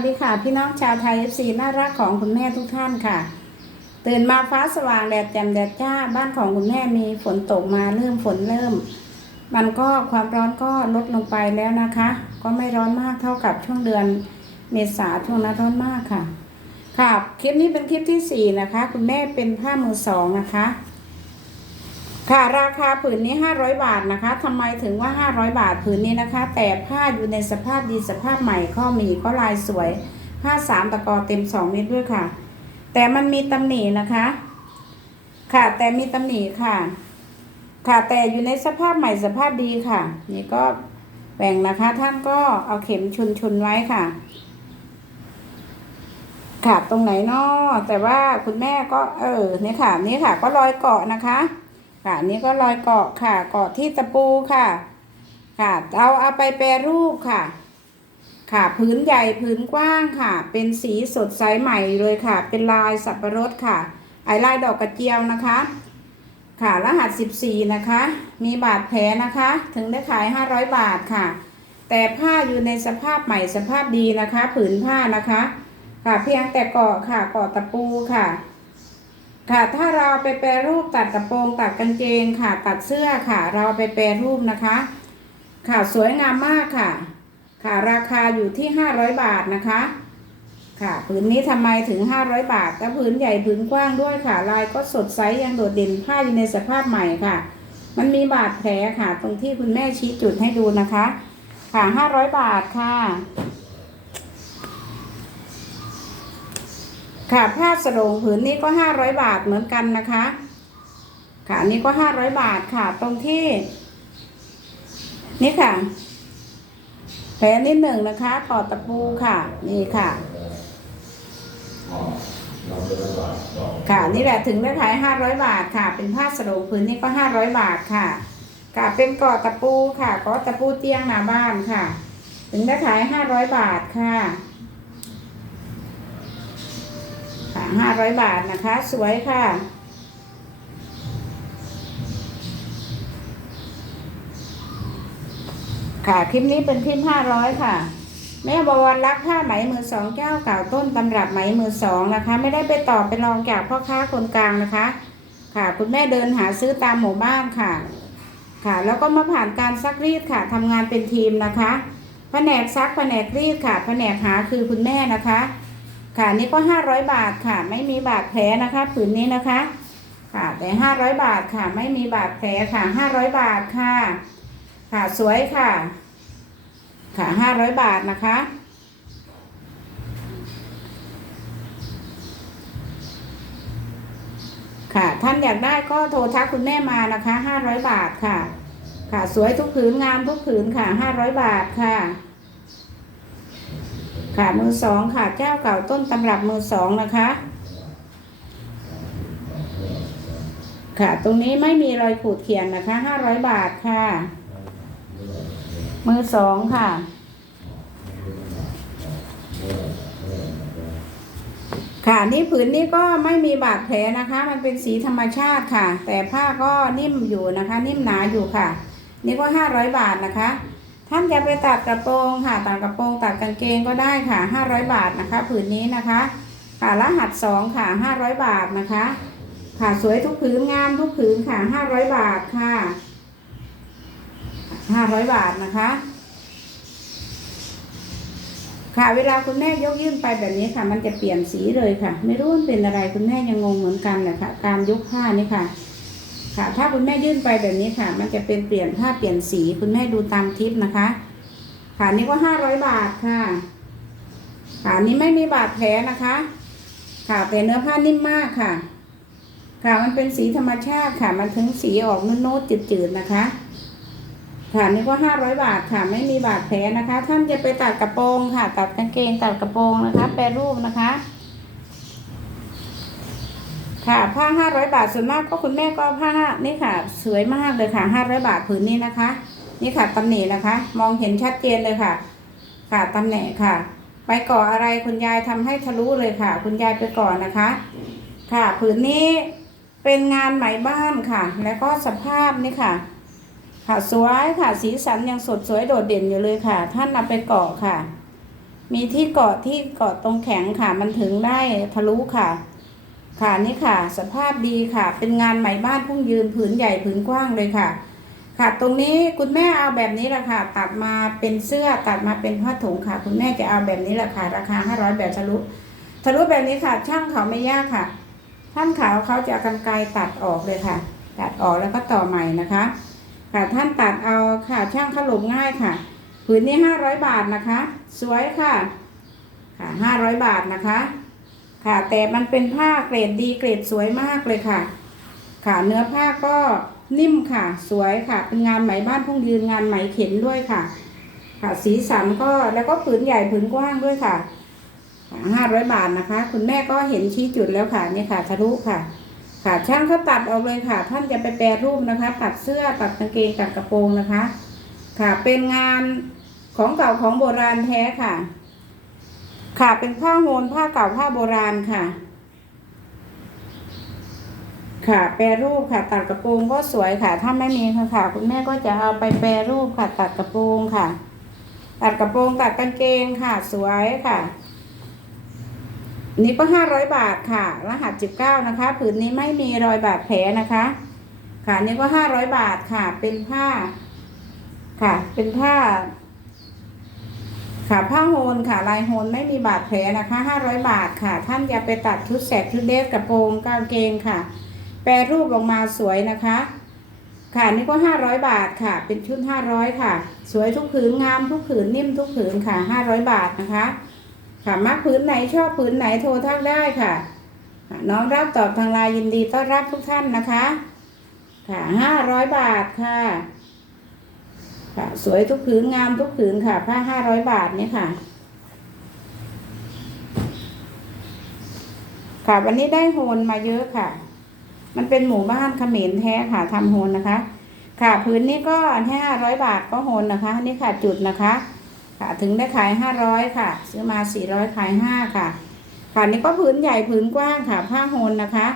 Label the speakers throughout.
Speaker 1: สดีค่ะ พี่น้องชาวไทยเอฟซีน่ารักของคุณแม่ทุกท่านค่ะ ตื่นมาฟ้าสว่างแดดแจ่มแดดจ้า บ้านของคุณแม่มีฝนตกมาเริ่มฝนเริ่ม มันก็ความร้อนก็ลดลงไปแล้วนะคะ ก็ไม่ร้อนมากเท่ากับช่วงเดือนเมษาช่วงนั้นร้อนมากค่ะค่ะคลิปนี้เป็นคลิปที่สี่นะคะ คุณแม่เป็นผ้ามือสองนะคะ ค่ะราคาผืนนี้ 500 บาทนะคะทำไมถึงว่า 500 บาทผืนนี้นะคะ แต่ผ้าอยู่ในสภาพดีสภาพใหม่ข้อมีก็ลายสวย ผ้าสามตะกอเต็ม 2 เมตรด้วยค่ะ แต่มันมีตำหนินะคะ ค่ะแต่มีตำหนิค่ะ ค่ะแต่อยู่ในสภาพใหม่สภาพดีค่ะ นี่ก็แบ่งนะคะท่านก็เอาเข็มชุนชุนไว้ค่ะ ค่ะตรงไหนนอแต่ว่าคุณแม่ก็เออนี่ค่ะนี่ค่ะ ก็รอยเกาะนะคะ ค่ะนี้ก็รอยเกาะค่ะ เกาะที่ตะปูค่ะ ค่ะเอาเอาไปแปรรูปค่ะ ค่ะพื้นใหญ่พื้นกว้างค่ะ เป็นสีสดใสใหม่เลยค่ะ เป็นลายสับปะรดค่ะ ไอลายดอกกระเจียวนะคะ ค่ะรหัส 14 นะคะ มีบาดแผลนะคะ ถึงได้ขาย 500 บาทค่ะ แต่ผ้าอยู่ในสภาพใหม่สภาพดีนะคะ ผืนผ้านะคะ ค่ะเพียงแต่เกาะค่ะเกาะตะปูค่ะ ค่ะถ้าเราไปแปรรูปตัดกระโปรงตัดกางเกงค่ะ ตัดเสื้อค่ะ เราไปแปรรูปนะคะ ค่ะสวยงามมากค่ะ ค่ะราคาอยู่ที่ 500 บาทนะคะ ค่ะผืนนี้ทำไมถึง 500 บาทและผืนใหญ่ผืนกว้างด้วยค่ะ ลายก็สดใสยังโดดเด่นผ้าอยู่ในสภาพใหม่ค่ะ มันมีบาดแผลค่ะ ตรงที่คุณแม่ชี้จุดให้ดูนะคะ ค่ะ 500 บาทค่ะ ค่ะผ้าสโรงผืนนี้ก็ห้าร้อยบาทเหมือนกันนะคะ ค่ะอันนี้ก็ห้าร้อยบาทค่ะ ตรงที่ นี่ค่ะ แผลนิดหนึ่งนะคะต่อตะปูค่ะ นี่ค่ะ ค่ะนี่แหละถึงได้ขายห้าร้อยบาทค่ะ เป็นผ้าสโรงผืนนี้ก็ห้าร้อยบาทค่ะค่ะเป็นกอตะปูค่ะกอตะปูเตียงหน้าบ้านค่ะ ถึงได้ขายห้าร้อยบาทค่ะ ค่ะ ห้าร้อยบาทนะคะ สวยค่ะ ค่ะ คลิปนี้เป็นคลิปห้าร้อยค่ะ แม่บวรรักผ้าไหมมือสองเจ้าเก่าต้นตำรับไหมมือสองนะคะ ไม่ได้ไปต่อไปลองจากพ่อค้าคนกลางนะคะ ค่ะ คุณแม่เดินหาซื้อตามหมู่บ้านค่ะ ค่ะ แล้วก็มาผ่านการซักรีดค่ะทำงานเป็นทีมนะคะแผนกซักแผนกรีดค่ะแผนกหาคือคุณแม่นะคะ ค่ะนี่ก็ห้าร้อยบาทค่ะ ไม่มีบาดแผลนะคะผืนนี้นะคะ ค่ะแต่ห้าร้อยบาทค่ะ ไม่มีบาดแผลค่ะห้าร้อยบาทค่ะ ค่ะสวยค่ะ ค่ะห้าร้อยบาทนะคะค่ะ ท่านอยากได้ก็โทรทักคุณแม่มานะคะห้าร้อยบาทค่ะ ค่ะ สวยทุกผืนงามทุกผืนค่ะห้าร้อยบาทค่ะ ค่ะมือสองค่ะ แก้วเก่าต้นตำรับมือสองนะคะ ค่ะ ตรงนี้ไม่มีรอยขูดเขียนนะคะห้าร้อยบาทค่ะ มือสองค่ะค่ะนี่ผืนนี้ก็ไม่มีบาดแผลนะคะ มันเป็นสีธรรมชาติค่ะ แต่ผ้าก็นิ่มอยู่นะคะ นิ่มหนาอยู่ค่ะ นี่ก็ห้าร้อยบาทนะคะ ท่านจะไปตัดกระโปรงค่ะตัดกระโปรงตัดกางเกงก็ได้ค่ะห้าร้อยบาทนะคะ ผืนนี้นะคะค่ะรหัสสองค่ะห้าร้อยบาทนะคะ ค่ะสวยทุกผืนงามทุกผืนค่ะห้าร้อยบาทค่ะห้าร้อยบาทนะคะค่ะเวลาคุณแม่ยกยื่นไปแบบนี้ค่ะ มันจะเปลี่ยนสีเลยค่ะ ไม่รู้มันเป็นอะไรคุณแม่ยังงงเหมือนกันแหละค่ะ การยกผ้านี่ค่ะ ค่ะ ถ้าคุณแม่ยื่นไปแบบนี้ค่ะ มันจะเป็นเปลี่ยนผ้าเปลี่ยนสีคุณแม่ดูตามทิปนะคะ ค่ะนี่ก็ห้าร้อยบาทค่ะ ค่ะนี่ไม่มีบาดแผลนะคะ ค่ะแต่เนื้อผ้านิ่มมากค่ะ ค่ะมันเป็นสีธรรมชาติค่ะ มันถึงสีออกนุ่นๆจืดๆนะคะ ค่ะนี่ก็ห้าร้อยบาทค่ะ ไม่มีบาดแผลนะคะ ท่านจะไปตัดกระโปรงค่ะ ตัดกางเกงตัดกระโปรงนะคะ แปรรูปนะคะ ค่ะผ้าห้าร้อยบาทส่วนมากก็คุณแม่ก็ผ้านี่ค่ะ สวยมากเลยค่ะห้าร้อยบาทผืนนี้นะคะ นี่ค่ะตำหนินะคะ มองเห็นชัดเจนเลยค่ะ ค่ะตำแหน่ค่ะ ไปก่ออะไรคุณยายทำให้ทะลุเลยค่ะ คุณยายไปก่อนนะคะ ค่ะผืนนี้เป็นงานไหมบ้านค่ะ แล้วก็สภาพนี่ค่ะ ค่ะสวยค่ะสีสันยังสดสวยโดดเด่นอยู่เลยค่ะ ท่านนำไปเกาะค่ะ มีที่เกาะที่เกาะตรงแข็งค่ะ มันถึงได้ทะลุค่ะ ค่ะนี่ค่ะ สภาพดีค่ะ เป็นงานไหมบ้านพุ่งยืนผืนใหญ่ผืนกว้างเลยค่ะ ค่ะ ตรงนี้คุณแม่เอาแบบนี้แหละค่ะ ตัดมาเป็นเสื้อตัดมาเป็นผ้าถุงค่ะ คุณแม่จะเอาแบบนี้แหละค่ะ ราคาห้าร้อยแบบทะลุทะลุแบบนี้ค่ะ ช่างเขาไม่ยากค่ะท่านขาวเขาจะกันไกรตัดออกเลยค่ะ ตัดออกแล้วก็ต่อใหม่นะคะ ค่ะท่านตัดเอาค่ะช่างขลุมง่ายค่ะ ผืนนี้ห้าร้อยบาทนะคะ สวยค่ะ ค่ะห้าร้อยบาทนะคะ ค่ะ แต่มันเป็นผ้าเกรดดีเกรดสวยมากเลยค่ะ ค่ะเนื้อผ้าก็นิ่มค่ะ สวยค่ะ เป็นงานไหมบ้านพุ่งยืนงานไหมเข็นด้วยค่ะ ค่ะสีสันก็แล้วก็ผืนใหญ่ผืนกว้างด้วยค่ะห้าร้อยบาทนะคะ คุณแม่ก็เห็นชี้จุดแล้วค่ะนี่ค่ะทะลุค่ะ ค่ะช่างเขาตัดออกเลยค่ะ ท่านจะไปแปรรูปนะคะ ตัดเสื้อตัดกางเกงตัดกระโปรงนะคะ ค่ะเป็นงานของเก่าของโบราณแท้ค่ะ ค่ะเป็นผ้าโฮลผ้าเก่าผ้าโบราณค่ะ ค่ะแปรรูปค่ะตัดกระโปรงก็สวยค่ะ ถ้าไม่มีค่ะค่ะ คุณแม่ก็จะเอาไปแปรรูปค่ะ ตัดกระโปรงค่ะ ตัดกระโปรงตัดกางเกงค่ะสวยค่ะ นี่ก็ห้าร้อยบาทค่ะ รหัสจิบเก้านะคะผืนนี้ไม่มีรอยบาดแผลนะคะ ค่ะนี่ก็ห้าร้อยบาทค่ะ เป็นผ้า ค่ะ เป็นผ้า ค่ะผ้าโฮลค่ะลายโฮลไม่มีบาดแผลนะคะห้าร้อยบาทค่ะ ท่านอย่าไปตัดชุดแสกชุดเดสกระโปรงกางเกงค่ะ แปรรูปออกมาสวยนะคะ ค่ะนี่ก็ห้าร้อยบาทค่ะ เป็นชุดห้าร้อยค่ะ สวยทุกผืนงามทุกผืนนิ่มทุกผืนค่ะห้าร้อยบาทนะคะ ค่ะมักผืนไหนชอบผืนไหนโทรทักได้ค่ะค่ะ น้องรับตอบทางไลน์ยินดีต้อนรับทุกท่านนะคะ ค่ะห้าร้อยบาทค่ะ ค่ะ สวยทุกผืนงามทุกผืนค่ะ ผ้าห้าร้อยบาทเนี่ยค่ะ ค่ะวันนี้ได้โฮนมาเยอะค่ะ มันเป็นหมู่บ้านเขมรแท้ค่ะทำโฮนนะคะ ค่ะพื้นนี้ก็ห้าร้อยบาทก็โฮนนะคะนี่ค่ะจุดนะคะ ค่ะถึงได้ขายห้าร้อยค่ะ ซื้อมาสี่ร้อยขายห้าค่ะค่ะนี่ก็พื้นใหญ่พื้นกว้างค่ะ ผ้าโฮนนะคะ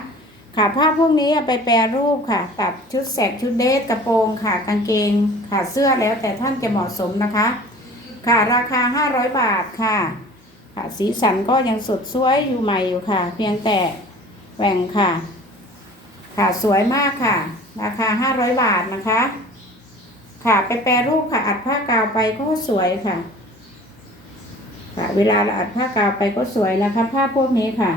Speaker 1: ค่ะผ้าพวกนี้ไปแปรรูปค่ะ ตัดชุดแสกชุดเดทกระโปรงค่ะกางเกงค่ะเสื้อแล้วแต่ท่านจะเหมาะสมนะคะ ค่ะราคาห้าร้อยบาทค่ะ ค่ะสีสันก็ยังสดสวยอยู่ใหม่อยู่ค่ะ เพียงแต่แหว่งค่ะ ค่ะสวยมากค่ะ ราคาห้าร้อยบาทนะคะ ค่ะไปแปรรูปค่ะ อัดผ้ากาวไปก็สวยค่ะ ค่ะ เวลาเราอัดผ้ากาวไปก็สวยนะคะ ผ้าพวกนี้ค่ะ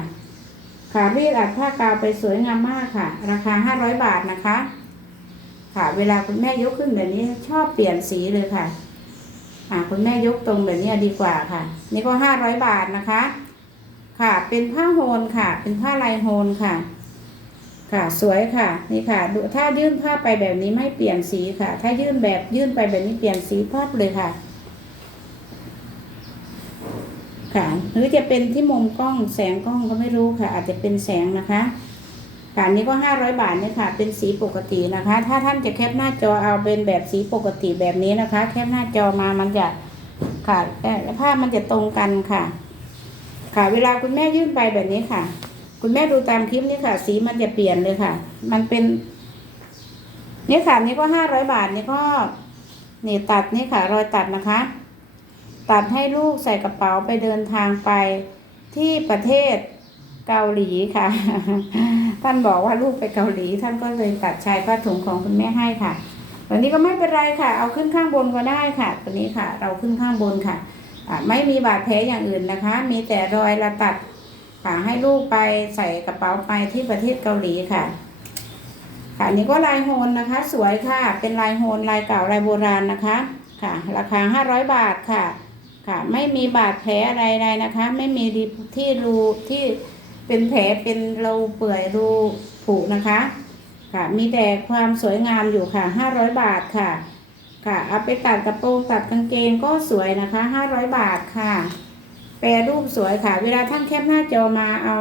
Speaker 1: ค่ะรีดอัดผ้ากาวไปสวยงามมากค่ะ ราคาห้าร้อยบาทนะคะ ค่ะ เวลาคุณแม่ยกขึ้นแบบนี้ชอบเปลี่ยนสีเลยค่ะอ่าคุณแม่ยกตรงแบบนี้ดีกว่าค่ะ นี่ก็ห้าร้อยบาทนะคะ ค่ะ เป็นผ้าโฮลค่ะ เป็นผ้าลายโฮลค่ะ ค่ะสวยค่ะ นี่ค่ะดูถ้ายื่นผ้าไปแบบนี้ไม่เปลี่ยนสีค่ะ ถ้ายื่นแบบยื่นไปแบบนี้เปลี่ยนสีพับเลยค่ะ ค่ะ หรือจะเป็นที่มุมกล้องแสงกล้องก็ไม่รู้ค่ะ อาจจะเป็นแสงนะคะค่ะนี้ก็ห้าร้อยบาทเนี่ยค่ะ เป็นสีปกตินะคะ ถ้าท่านจะแคปหน้าจอเอาเป็นแบบสีปกติแบบนี้นะคะ แคปหน้าจอมามันจะค่ะแต่ภาพมันจะตรงกันค่ะ ค่ะ เวลาคุณแม่ยื่นไปแบบนี้ค่ะ คุณแม่ดูตามคลิปนี้ค่ะ สีมันจะเปลี่ยนเลยค่ะ มันเป็นนี่ค่ะนี่ก็ห้าร้อยบาทนี่ก็นี่ตัดนี่ค่ะ รอยตัดนะคะ ตัดให้ลูกใส่กระเป๋าไปเดินทางไปที่ประเทศเกาหลีค่ะ ท่านบอกว่าลูกไปเกาหลี ท่านก็เลยตัดชายผ้าถุงของคุณแม่ให้ค่ะตัวนี้ก็ไม่เป็นไรค่ะ เอาขึ้นข้างบนก็ได้ค่ะ ตัวนี้ค่ะ เราขึ้นข้างบนค่ะไม่มีบาดแผลอย่างอื่นนะคะ มีแต่รอยเราตัดค่ะให้ลูกไปใส่กระเป๋าไปที่ประเทศเกาหลีค่ะ ค่ะนนี้ก็ลายโฮนนะคะ สวยค่ะ เป็นลายโฮนลายเก่าลายโบราณนะคะ ค่ะ ราคาห้าร้อยบาทค่ะ ค่ะไม่มีบาดแผลอะไรใดนะคะ ไม่มีที่รูที่เป็นแผลเป็นรูเปื่อยรูผุนะคะ ค่ะมีแต่ความสวยงามอยู่ค่ะห้าร้อยบาทค่ะ ค่ะเอาไปตัดกระโปรงตัดกางเกงก็สวยนะคะห้าร้อยบาทค่ะ แปรรูปสวยค่ะ เวลาท่านแคปหน้าจอมาเอา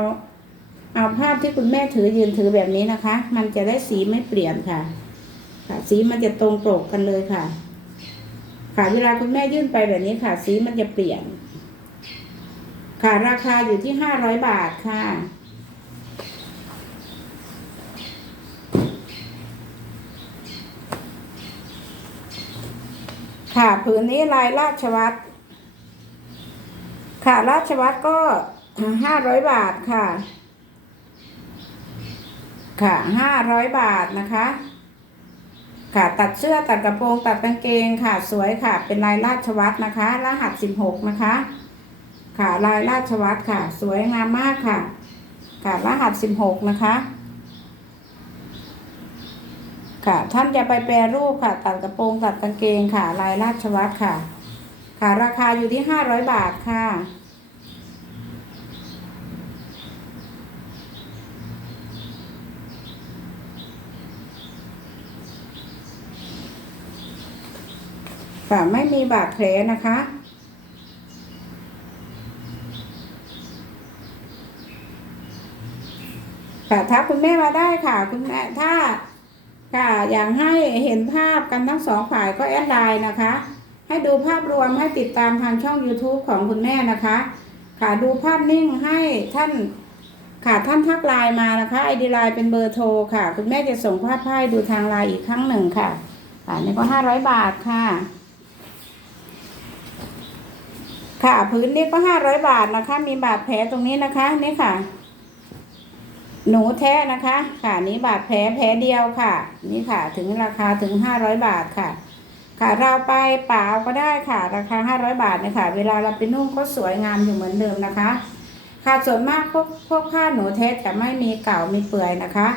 Speaker 1: เอาภาพที่คุณแม่ถือยืนถือแบบนี้นะคะ มันจะได้สีไม่เปลี่ยนค่ะ ค่ะ สีมันจะตรงปกกันเลยค่ะ ค่ะเวลาคุณแม่ยื่นไปแบบนี้ค่ะ สีมันจะเปลี่ยน ค่ะราคาอยู่ที่ห้าร้อยบาทค่ะ ค่ะผืนนี้ลายราชวัตรค่ะราชวัตรก็ห้าร้อยบาทค่ะ ค่ะห้าร้อยบาทนะคะ ค่ะ ตัดเสื้อตัดกระโปรง ตัดกางเกงค่ะ สวยค่ะ เป็นลายราชวัตรนะคะ รหัสสิบหกนะคะ ค่ะ ลายราชวัตรค่ะ สวยงามมากค่ะ ค่ะ รหัสสิบหกนะคะ ค่ะ ท่านจะไปแปรรูปค่ะ ตัดกระโปรง ตัดกางเกงค่ะ ลายราชวัตรค่ะ ค่ะ ราคาอยู่ที่ห้าร้อยบาทค่ะ ค่ะไม่มีบาดแผลนะคะ ค่ะทักคุณแม่มาได้ค่ะ คุณแม่ถ้าค่ะอยากให้เห็นภาพกันทั้งสองฝ่ายก็แอดไลน์นะคะ ให้ดูภาพรวมให้ติดตามทางช่อง YouTube ของคุณแม่นะคะ ค่ะดูภาพนิ่งให้ท่านค่ะท่านทักไลน์มานะคะไอดีไลน์เป็นเบอร์โทรค่ะ คุณแม่จะส่งภาพให้ดูทางไลน์อีกครั้งหนึ่งค่ะค่ะนี่ก็ห้าร้อยบาทค่ะ ค่ะพื้นนี้ก็ห้าร้อยบาทนะคะ มีบาดแผลตรงนี้นะคะนี่ค่ะ หนูแท้นะคะ ค่ะนี้บาดแผลแผลเดียวค่ะ นี่ค่ะ ถึงราคาถึงห้าร้อยบาทค่ะ ค่ะเราไปเปล่าก็ได้ค่ะ ราคาห้าร้อยบาทเนี่ยค่ะ เวลาเราไปนุ่งก็สวยงามอยู่เหมือนเดิมนะคะ ค่ะส่วนมากพวกพวกผ้าหนูแท้จะไม่มีเก่ามีเปื่อยนะคะ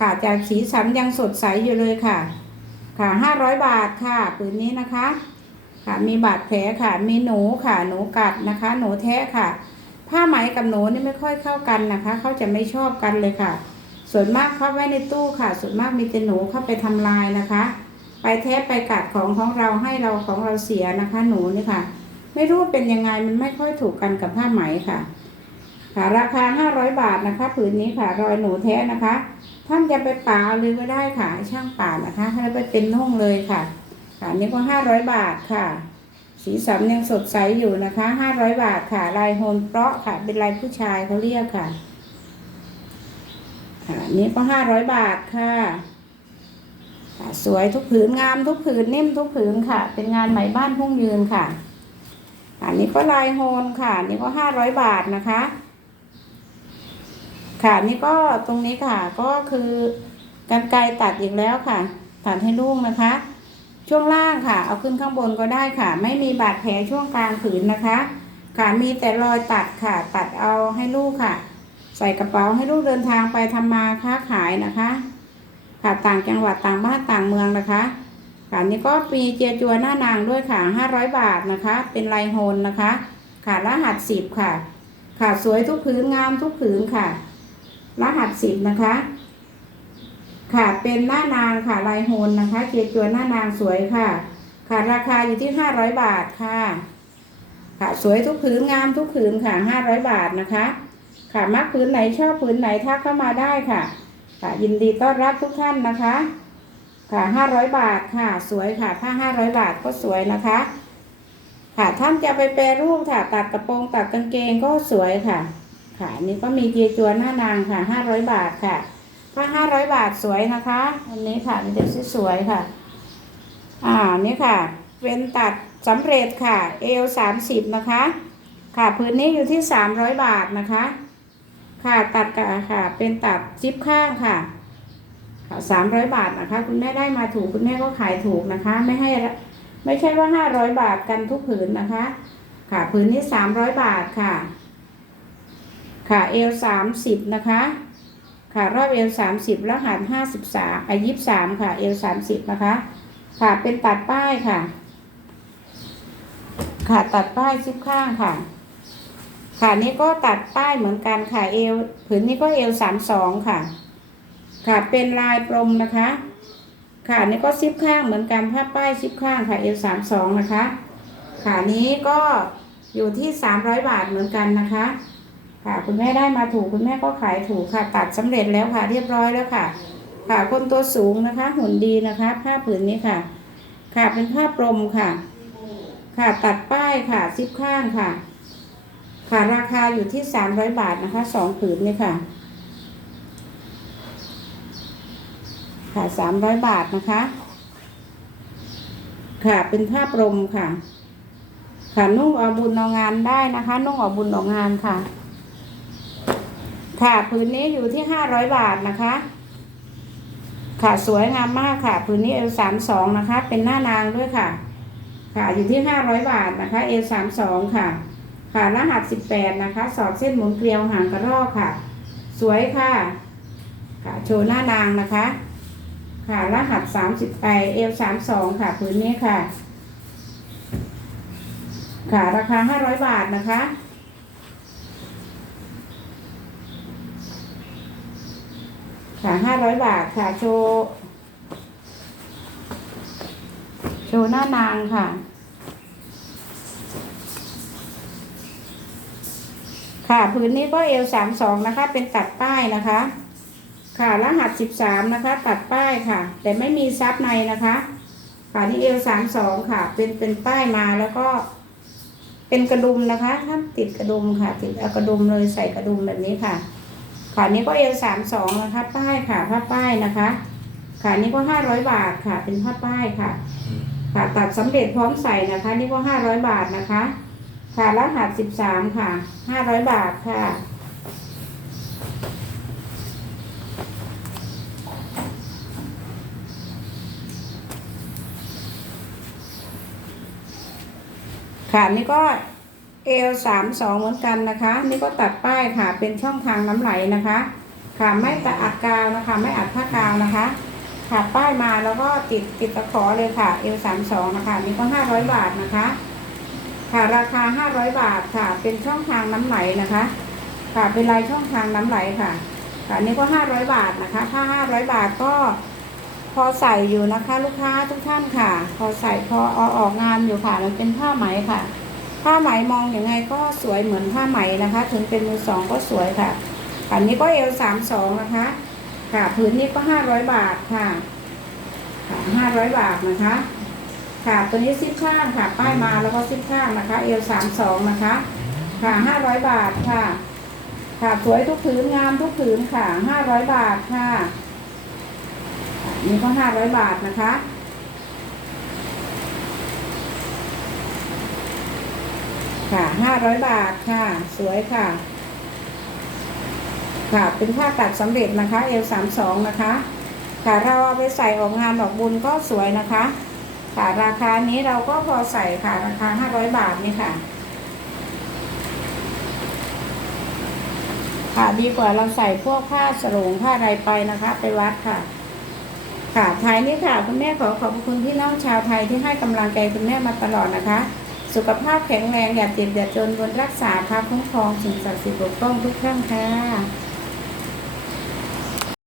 Speaker 1: ค่ะจากสีสันยังสดใสอยู่เลยค่ะ ค่ะห้าร้อยบาทค่ะผืนนี้นะคะ ค่ะ มีบาดแผลค่ะ มีหนูค่ะ หนูกัดนะคะ หนูแท้ค่ะ ผ้าไหมกับหนูนี่ไม่ค่อยเข้ากันนะคะ เขาจะไม่ชอบกันเลยค่ะ ส่วนมากเขาไว้ในตู้ค่ะ ส่วนมากมีแต่หนูเข้าไปทำลายนะคะ ไปแทะไปกัดของของเราให้เราของเราเสียนะคะ หนูนี่ค่ะ ไม่รู้เป็นยังไงมันไม่ค่อยถูกกันกับผ้าไหมค่ะค่ะราคาห้าร้อยบาทนะคะผืนนี้ค่ะ รอยหนูแท้นะคะ ท่านจะไปป่าเลยก็ได้ค่ะ ช่างป่านะคะให้ไปเป็นนุ่งเลยค่ะ ค่ะอันนี้ก็ห้าร้อยบาทค่ะ สีสันยังสดใสอยู่นะคะห้าร้อยบาทค่ะ ลายโฮนเปราะค่ะ เป็นลายผู้ชายเขาเรียกค่ะ ค่ะอันนี้ก็ห้าร้อยบาทค่ะสวยทุกผืนงามทุกผืนนิ่มทุกผืนค่ะ เป็นงานไหมบ้านพุ่งยืนค่ะ อันนี้ก็ลายโฮนค่ะนนี้ก็ห้าร้อยบาทนะคะ ค่ะนี่ก็ตรงนี้ค่ะ ก็คือกันไกรตัดอีกแล้วค่ะ ตัดให้ลูกนะคะ ช่วงล่างค่ะ เอาขึ้นข้างบนก็ได้ค่ะ ไม่มีบาดแผลช่วงกลางผืนนะคะ ค่ะมีแต่รอยตัดค่ะ ตัดเอาให้ลูกค่ะ ใส่กระเป๋าให้ลูกเดินทางไปทำมาค้าขายนะคะ ค่ะต่างจังหวัดต่างบ้านต่างเมืองนะคะค่ะนี่ก็มีเจียจัวหน้านางด้วยค่ะห้าร้อยบาทนะคะ เป็นลายโฮนนะคะ ค่ะรหัสสิบค่ะ ค่ะสวยทุกผืนงามทุกผืนค่ะ รหัสสิบนะคะ ค่ะ เป็นหน้านางค่ะลายโฮนนะคะเจียจัวหน้านางสวยค่ะ ค่ะราคาอยู่ที่ห้าร้อยบาทค่ะ ค่ะสวยทุกผืนงามทุกผืนค่ะห้าร้อยบาทนะคะ ค่ะมักผืนไหนชอบผืนไหนทักเข้ามาได้ค่ะ ค่ะยินดีต้อนรับทุกท่านนะคะ ค่ะห้าร้อยบาทค่ะ สวยค่ะถ้าห้าร้อยบาทก็สวยนะคะ ค่ะท่านจะไปแปรรูปค่ะ ตัดกระโปรงตัดกางเกงก็สวยค่ะ ค่ะนนี้ก็มีเจียจวนหน้านางค่ะห้าร้อยบาทค่ะ ถ้าห้าร้อยบาทสวยนะคะอันนี้ค่ะมันจะสวยๆค่ะ อ่านี่ค่ะเป็นตัดสำเร็จค่ะ เอลสามสิบนะคะ ค่ะพื้นนี้อยู่ที่สามร้อยบาทนะคะ ค่ะตัดกะค่ะ เป็นตัดซิปข้างค่ะค่ะสามร้อยบาทนะคะ คุณแม่ได้มาถูกคุณแม่ก็ขายถูกนะคะ ไม่ให้ไม่ใช่ว่าห้าร้อยบาทกันทุกผืนนะคะ ค่ะผืนนี้สามร้อยบาทค่ะ ค่ะเอลสามสิบนะคะ ค่ะรอบเอลสามสิบแล้วหันห้าสิบสามอายิบสามค่ะ เอลสามสิบนะคะ ค่ะเป็นตัดป้ายค่ะ ค่ะตัดป้ายซิปข้างค่ะ ค่ะนี่ก็ตัดป้ายเหมือนกันค่ะเอลผืนนี้ก็เอลสามสองค่ะ ค่ะเป็นลายปรมนะคะ ค่ะนี่ก็ซิปข้างเหมือนกันผ้าป้ายซิปข้างค่ะเอลสามสองนะคะ ค่ะนี้ก็อยู่ที่สามร้อยบาทเหมือนกันนะคะ ค่ะ คุณแม่ได้มาถูกคุณแม่ก็ขายถูกค่ะ ตัดสำเร็จแล้วค่ะเรียบร้อยแล้วค่ะ ค่ะคนตัวสูงนะคะ หุ่นดีนะคะ ผ้าผืนนี้ค่ะ ค่ะเป็นผ้าปรมค่ะ ค่ะตัดป้ายค่ะซิปข้างค่ะ ค่ะราคาอยู่ที่สามร้อยบาทนะคะสองผืนนี่ค่ะค่ะสามร้อยบาทนะคะ ค่ะเป็นผ้าปรมค่ะ ค่ะนุ่งเอาบุญเอางานได้นะคะ นุ่งเอาบุญเอางานค่ะ ค่ะผืนนี้อยู่ที่ห้าร้อยบาทนะคะ ค่ะสวยงามมากค่ะผืนนี้เอลสามสองนะคะ เป็นหน้านางด้วยค่ะ ค่ะอยู่ที่ห้าร้อยบาทนะคะเอลสามสองค่ะ ค่ะรหัสสิบแปดนะคะ สอดเส้นหมุนเกลียวหางกระรอกค่ะ สวยค่ะ ค่ะโชว์หน้านางนะคะ ค่ะรหัสสามสิบแปดเอลสามสองค่ะผืนนี้ค่ะ ค่ะราคาห้าร้อยบาทนะคะ ค่ะห้าร้อยบาทค่ะ โชว์ โชว์หน้านางค่ะ ค่ะพื้นนี้ก็เอลสามสองนะคะ เป็นตัดป้ายนะคะ ค่ะรหัสสิบสามนะคะ ตัดป้ายค่ะ แต่ไม่มีซับในนะคะ ค่ะที่เอลสามสองค่ะ เป็นเป็นป้ายมาแล้วก็เป็นกระดุมนะคะถ้าติดกระดุมค่ะ ติดเอากระดุมเลยใส่กระดุมแบบนี้ค่ะ ขานี้ก็เอลสามสองนะคะป้ายค่ะผ้าป้ายนะคะขานี้ก็ห้าร้อยบาทค่ะ เป็นผ้าป้ายค่ะค่ะตัดสำเร็จพร้อมใส่นะคะ นี่ก็ห้าร้อยบาทนะคะค่ะรหัสสิบสามค่ะห้าร้อยบาทค่ะ ค่ะนี่ก็ เอลสามสองเหมือนกันนะคะ นี่ก็ตัดป้ายค่ะ เป็นช่องทางน้ำไหลนะคะ ค่ะไม่ตะอัดกาวนะคะ ไม่อัดผ้ากาวนะคะ ค่ะป้ายมาแล้วก็ติดติดตะขอเลยค่ะเอลสามสองนะคะนี่ก็ห้าร้อยบาทนะคะ ค่ะราคาห้าร้อยบาทค่ะ เป็นช่องทางน้ำไหลนะคะ ค่ะเป็นลายช่องทางน้ำไหลค่ะ ค่ะนี่ก็ห้าร้อยบาทนะคะ ถ้าห้าร้อยบาทก็พอใส่อยู่นะคะ ลูกค้าทุกท่านค่ะ พอใส่พออออกงานอยู่ค่ะ มันเป็นผ้าไหมค่ะ ผ้าไหมมองอย่างไงก็สวยเหมือนผ้าไหมนะคะ ถึงเป็นมือสองก็สวยค่ะอันนี้ก็เอลสามสองนะคะ ค่ะผืนนี้ก็ห้าร้อยบาทค่ะค่ะห้าร้อยบาทนะคะ ค่ะตัวนี้ซิปข้างค่ะ ป้ายมาแล้วก็ซิปข้างนะคะ เอลสามสองนะคะ ค่ะห้าร้อยบาทค่ะ ค่ะสวยทุกผืนงามทุกผืนค่ะห้าร้อยบาทค่ะนี่ก็ห้าร้อยบาทนะคะ ค่ะห้าร้อยบาทค่ะ สวยค่ะ ค่ะเป็นผ้าตัดสำเร็จนะคะเอลสามสองนะคะ ค่ะเราเอาไปใส่ออกงานดอกบุญก็สวยนะคะ ค่ะราคานี้เราก็พอใส่ค่ะราคาห้าร้อยบาทนี่ค่ะ ค่ะดีกว่าเราใส่พวกผ้าสรงผ้าอะไรไปนะคะ ไปวัดค่ะค่ะท้ายนี้ค่ะ คุณแม่ขอขอบคุณพี่น้องชาวไทยที่ให้กำลังใจคุณแม่มาตลอดนะคะ สุขภาพแข็งแรงอย่าเจ็บอย่าจนบนรักษาพระคุ้มครองสิ่งศักดิ์สิทธิ์ปกป้องทุกท่านค่ะ